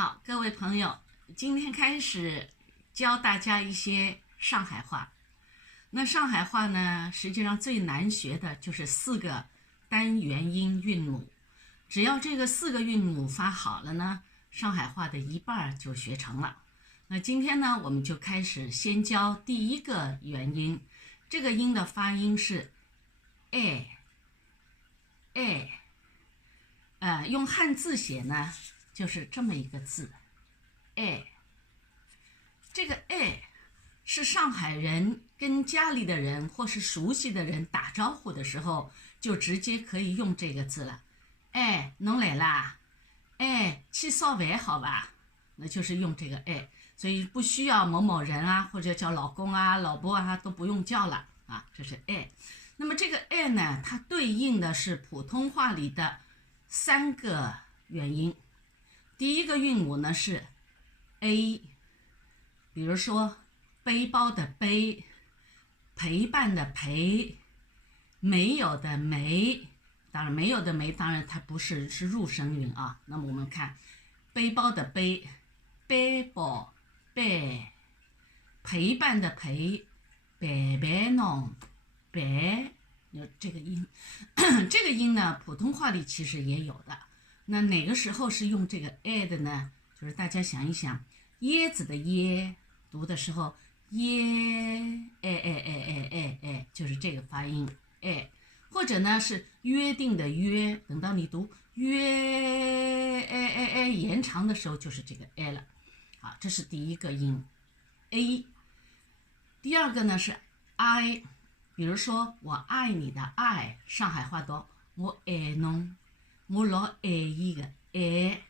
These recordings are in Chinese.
好，各位朋友，今天开始教大家一些上海话。那上海话呢，实际上最难学的就是4个单元音韵母。只要这个4个韵母发好了呢，上海话的一半就学成了。那今天呢，我们就开始先教第一个元音，这个音的发音是用汉字写呢，就是这么一个字，这个是上海人跟家里的人或是熟悉的人打招呼的时候，就直接可以用这个字了。侬来啦？去烧饭好吧？那就是用这个所以不需要某某人啊，或者叫老公啊、老婆啊，都不用叫了啊，这是那么这个呢，它对应的是普通话里的3个元音。第一个韵母呢是 A， 比如说背包的背，陪伴的陪，没有的没，当然没有的没，当然它不是入声韵啊。那么我们看背包的背，背包背，陪伴的陪，陪陪侬陪，这个音这个音呢，普通话里其实也有的。那哪个时候是用这个的呢？就是大家想一想，椰子的椰读的时候，椰就是这个发音或者呢是约定的约，等到你读约延长的时候就是这个了。好，这是第一个音 A。 第二个呢是 I， 比如说我爱你的爱，上海话读我爱侬，我老爱伊的爱。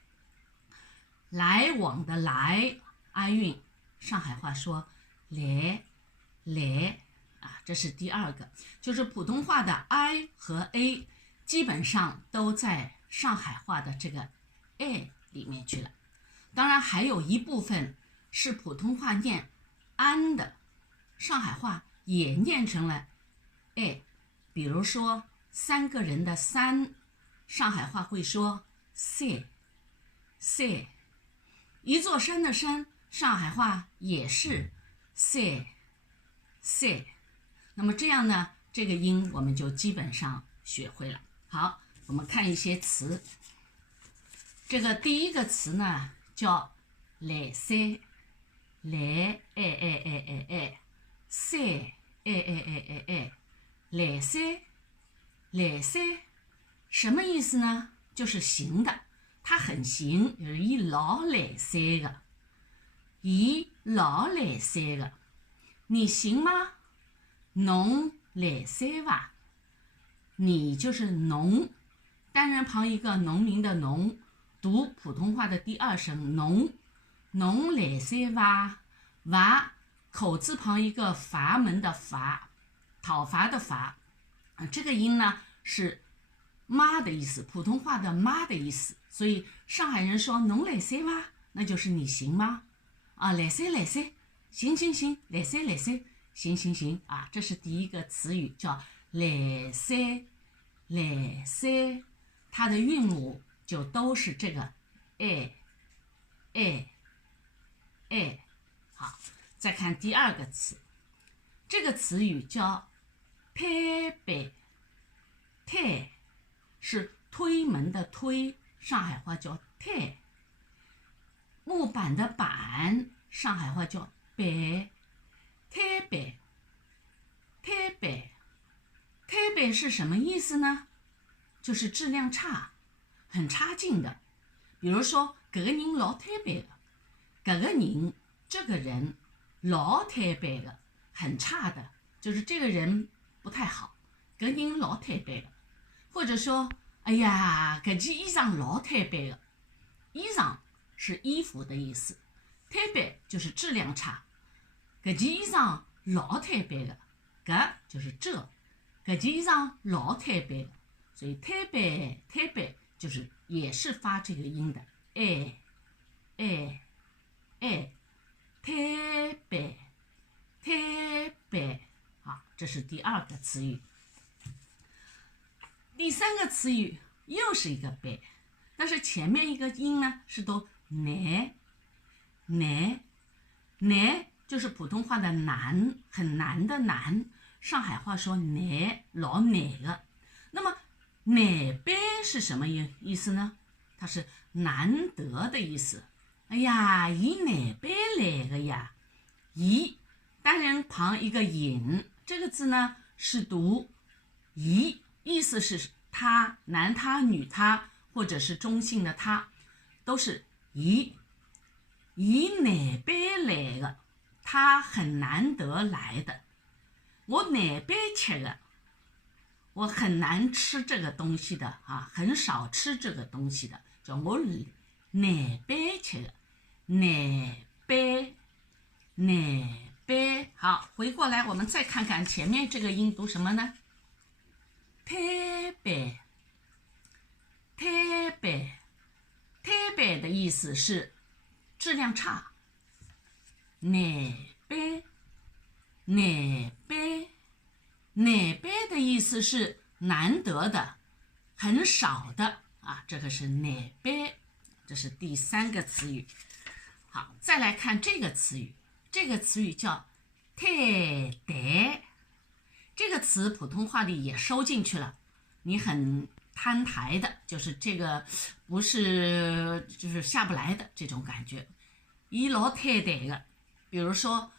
来往的来，哀韵，上海话说来啊，这是第二个，就是普通话的 I 和 A 基本上都在上海话的这个里面去了。当然还有一部分是普通话念安的，上海话也念成了比如说3个人的3，上海话会说塞，一座山的山，上海话也是塞。那么这样呢，这个音我们就基本上学会了。好，我们看一些词。这个第一个词呢叫来塞，来塞来塞什么意思呢？就是行的，它很行，就是伊老来塞的，伊老来塞的。你行吗？侬来塞吧？你就是农，单人旁一个农民的农，读普通话的第2声农，侬来塞吧？伐，口字旁一个阀门的阀，讨伐的伐这个音呢是妈的意思，普通话的妈的意思，所以上海人说侬来塞吧，那就是你行吗？来塞，行，来塞，行啊，这是第一个词语，叫来塞，它的韵母就都是这个好，再看第二个词，这个词语叫推背，推是推门的推，上海话叫推，木板的板，上海话叫板，推背是什么意思呢？就是质量差，很差劲的。比如说搿个人老推背的，搿个人这个人老推背的，很差的，就是这个人不太好，搿人老推背的。或者说哎呀，搿件衣裳老推背的，衣裳是衣服的意思，推背就是质量差，搿件衣裳老推背的，搿就是这，搿件衣裳老推背的，所以推背就是也是发这个音的推背好，这是第2个词语。第3个词语又是一个背，但是前面一个音呢是都难，难就是普通话的难，很难的难。上海话说难，老难的。那么难办是什么意思呢？它是难得的意思。哎呀，伊难办来的呀。伊单人旁一个引，这个字呢是读伊，意思是他，男他、女他，或者是中性的他，都是伊难办来的，他很难得来的。我难办吃的，我很难吃这个东西的啊，很少吃这个东西的，叫我难办吃的，难办。好，回过来我们再看看前面这个音读什么呢？台北的意思是质量差。难办的意思是难得的，很少的啊，这个是难办，这是第3个词语。好，再来看这个词语，这个词语叫太台，这个词普通话里也收进去了。你很摊台的，就是这个不是就是下不来的这种感觉，伊老太台的。比如说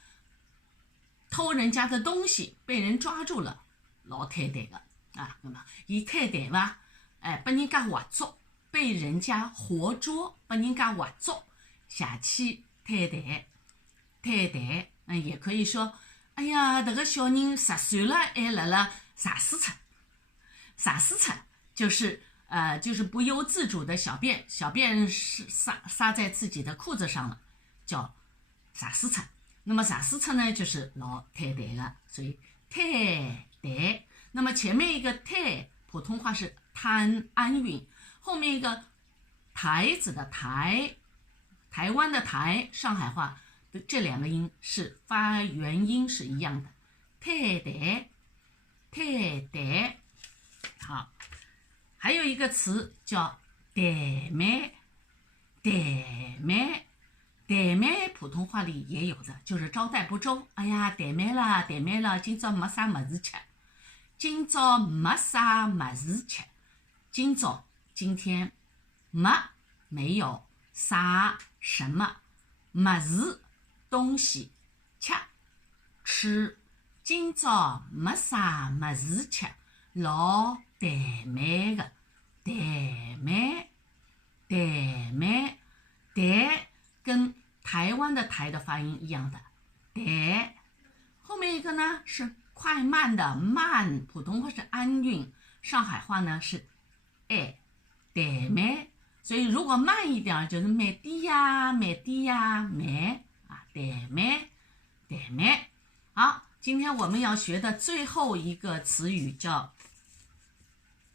偷人家的东西被人抓住了，老太台的啊，那么伊太台吧，被人家活捉，被人家活捉，被人家活捉，下去太台，也可以说，哎呀，这个小人10岁了，还辣辣撒屎出，就是不由自主的小便是撒在自己的裤子上了，叫撒屎出。那么撒屎出呢，就是老太台的，所以太台。那么前面一个太，普通话是贪安韵，后面一个台子的台，台湾的台，上海话的这2个音是发元音是一样的，太台。好，还有一个词叫怠慢，普通话里也有的，就是招待不周。哎呀，怠慢了，今朝没啥么子吃。今天没有啥什么么子东西吃，今朝没啥么子吃，老怠慢的，怠慢，跟台湾的台的发音一样的，怠。后面一个呢是快慢的慢，普通话是安韵，上海话呢是怠慢。所以如果慢一点就是慢点呀，慢啊，怠慢。好，今天我们要学的最后一个词语叫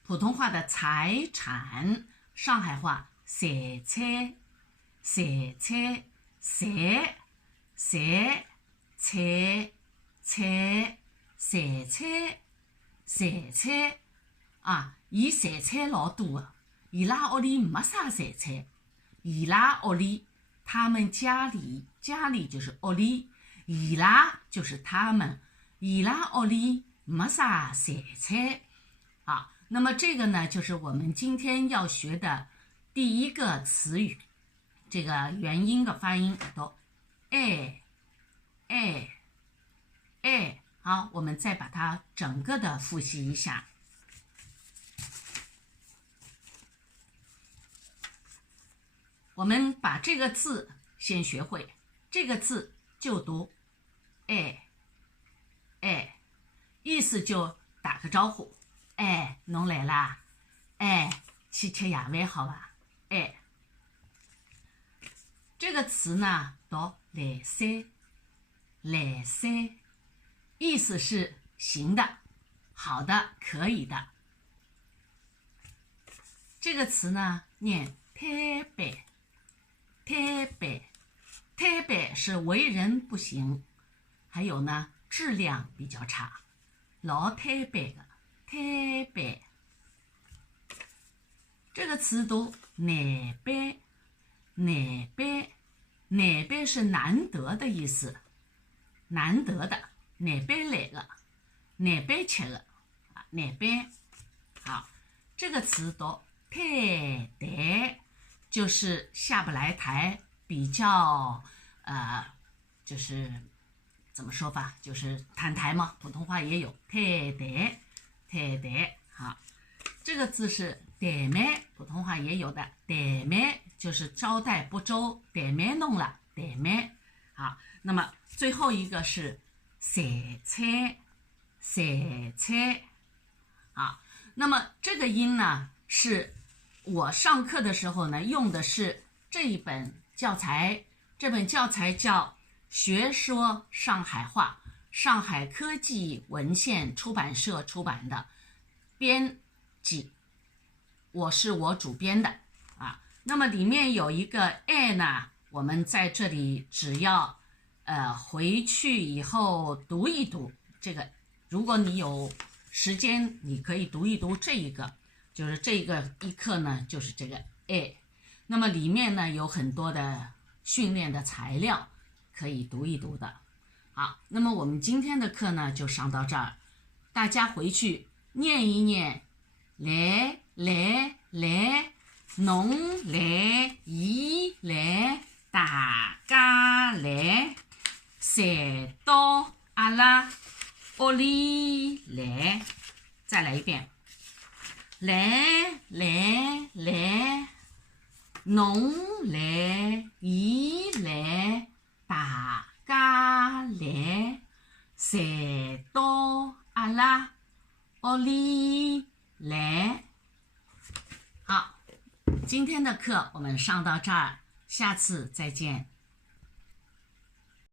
普通话的财产，上海话财产，啊，伊财产老多的，伊拉屋里没啥财产，伊拉屋里，他们家里就是屋里，伊拉就是他们，伊拉屋里没啥财产。好，那么这个呢，就是我们今天要学的第1个词语，这个元音的发音都好，我们再把它整个的复习一下。我们把这个字先学会，这个字就读意思就打个招呼，侬来啦，去吃夜饭好吧，这个词呢读来三，意思是行的，好的，可以的。这个词呢念台北是为人不行，还有呢质量比较差，老台北的台北。这个词读难办，难杯，难杯是难得的意思，难得的，难杯来的，难杯吃的啊，难杯。好，这个词读太台，就是下不来台，比较就是怎么说法，就是摊台嘛，普通话也有太台，太台。好，这个字是怠慢，普通话也有的，怠慢就是招待不周，怠慢弄了，怠慢。好，那么最后一个是散菜，散菜。好，那么这个音呢，是我上课的时候呢用的是这一本教材，这本教材叫《学说上海话》，上海科技文献出版社出版的，编辑我是我主编的啊。那么里面有一个爱呢，我们在这里只要回去以后读一读这个，如果你有时间，你可以读一读这一个，就是这个一课呢，就是这个 A。那么里面呢有很多的训练的材料可以读一读的。好，那么我们今天的课呢就上到这儿，大家回去念一念，来来来，侬来，伊来，大家来，侪到阿拉屋里来。再来一遍，来来来，侬来，伊来，大家来，侪到阿拉屋里来。好，今天的课我们上到这儿，下次再见。